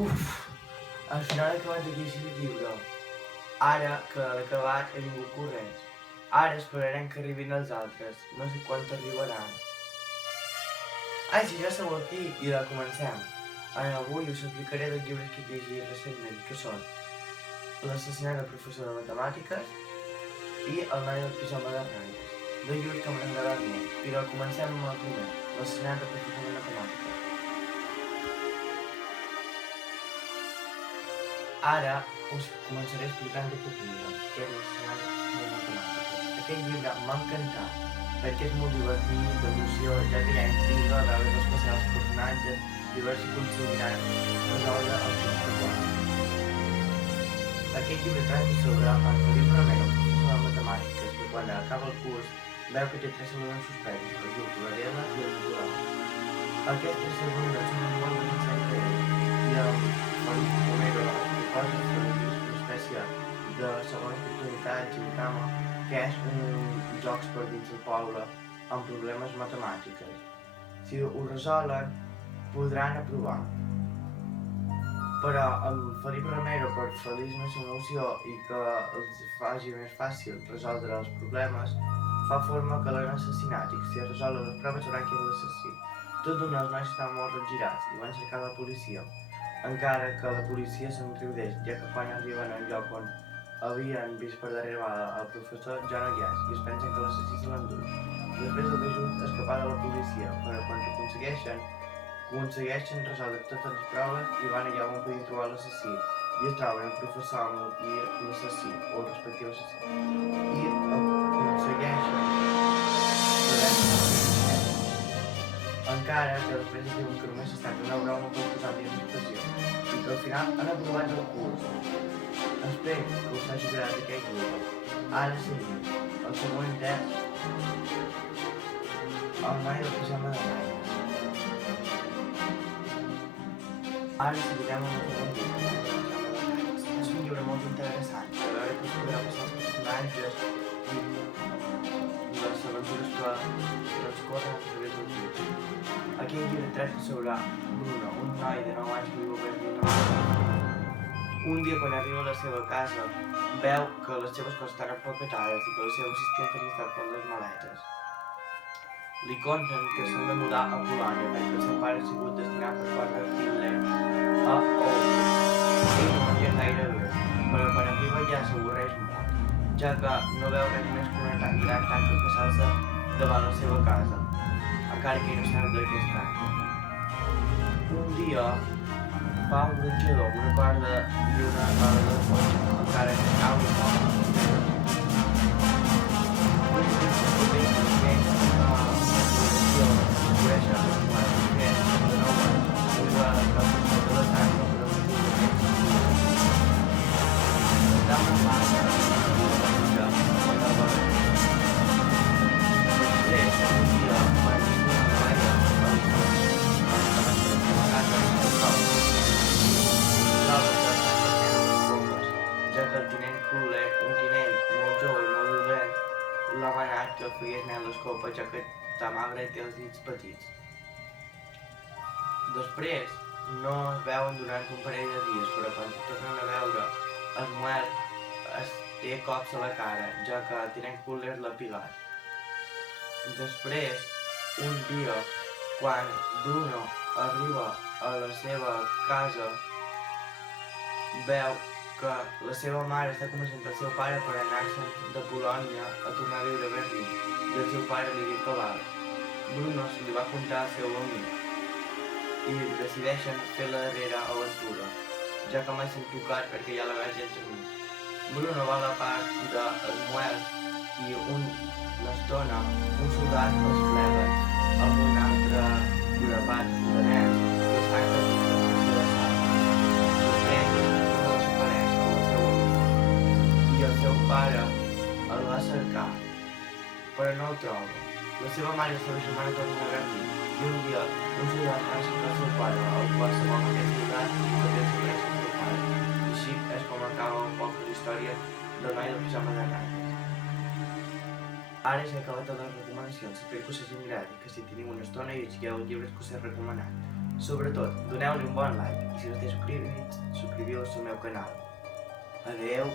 Uf, al final he acabat de llegir el llibre. Ara que l'he acabat he vingut corrents. Ara esperarem que arribin els altres. No sé quan arribaran. Ai, si ja sou aquí i la comencem. Avui us explicaré dos llibres que he llegit recentment, que són L'assassinat del professor de matemàtiques i El noi del pijama de ratlles. Dos llibres que m'han agradat molt. I comencem amb el primer, L'assassinat del professor de matemàtiques. Ara us començaré explicant aquest llibre, que és L'assassinat de matemàtiques. Aquest llibre m'ha encantat, perquè és molt divertit, d'emoció, ja que hi ha intriga, veure com passar els personatges i veure si aconseguiran resoldre els seus problemes. Aquest llibre tracta sobre el Felip Romero, professor de matemàtiques, que quan acaba el curs veu que té tres segons suspesos, el Lluc, la Dela i el Nicolau. Aquests tres segons són molt interessants per ell, i el Felip Romero posa una espècie de segona oportunitat gimcama, que és jocs per dins del poble amb problemes matemàtiques. Si ho resolen, podran aprovar. Però amb Felip Romero, per fer-los una solució i que els faci més fàcil resoldre els problemes, fa forma que l'han assassinat i que si es resolen les proves sabrà qui és l'assassí. Tots dos els nois estan molt regirats i van cercar la policia, encara que la policia se'n riu d'ells, ja que quan arriben al lloc on havien vist per darrere el professor ja no hi és i es pensen que l'assassí se l'endú. Després el ajut a escapar de la policia, però quan ho aconsegueixen resoldre totes les proves i van allà on podien trobar l'assassí i es troben el professor i l'assassí, o el respectiu assassí, i aconsegueixen encara que després es diuen que només es tracta d'una broma per posar dins la situació i que al final han aprovat el curs. Espero que us hagi agradat aquest llibre. Ara seguim. El següent és El noi del pijama de ratlles. Ara seguirem amb el segon llibre, El noi del pijama de ratlles. És un llibre molt interessant, per veure com es podrà passar els personatges i les aventures que transcorren a través del llibre. Aquest llibre tracta sobre Bruno, un noi de 9 anys que viu a Berlín. Un dia quan arriba a la seva casa, veu que les seves coses estan empaquetades i que la seva assistent li està fent les maletes. Li conten que s'han de mudar a Polònia perquè el seu pare ha sigut destinat per part de Hitler a Auschwitz. Ell no menja gaire bé, però quan arriba ja s'avorreix molt, ja que no veu res més que una tan gran tanca que s'alça davant la seva casa, encara que ell no sap de què es tracta. Un dia fa un gronxador, una corda i una roda de cotxe, encara que cau i mor. Ja que el tinent Fuller, un tinent molt jove i molt dolent, l'ha manat que feia net les copes, ja que està magre i té els dits petits. Després no es veuen durant un parell de dies, però quan es tornen a veure, el muert es té cops a la cara, ja que el tinent Fuller l'ha pilat. Després, un dia, quan Bruno arriba a la seva casa, veu que la seva mare està convencent el seu pare per anar-se'n de Polònia a tornar a viure a Berlín i el seu pare li diu que val. Bruno se li va contar al seu amic i decideixen fer la darrera aventura, ja que mai s'han tocat perquè hi ha la verge entre mig. Bruno va a la part del muert i una estona un soldat els plega amb un altre grapat de nens i els tanca en una de sal. I el seu pare el va cercar, però no el troba. La seva mare i la seva germana tornen a Berlín i un dia un soldat va cercar el seu pare, el qual se vol aquest soldat i també desapareix el seu pare. I així és com acaba un poc la història del noi del pijama de ratlles. Ara ja he acabat les recomanacions, espero que us hagi agradat i que si teniu una estona llegiu els llibres que us he recomanat. Sobretot, doneu-li un bon like i si no esteu subscrivits, subscriviu-vos al meu canal. Adeu!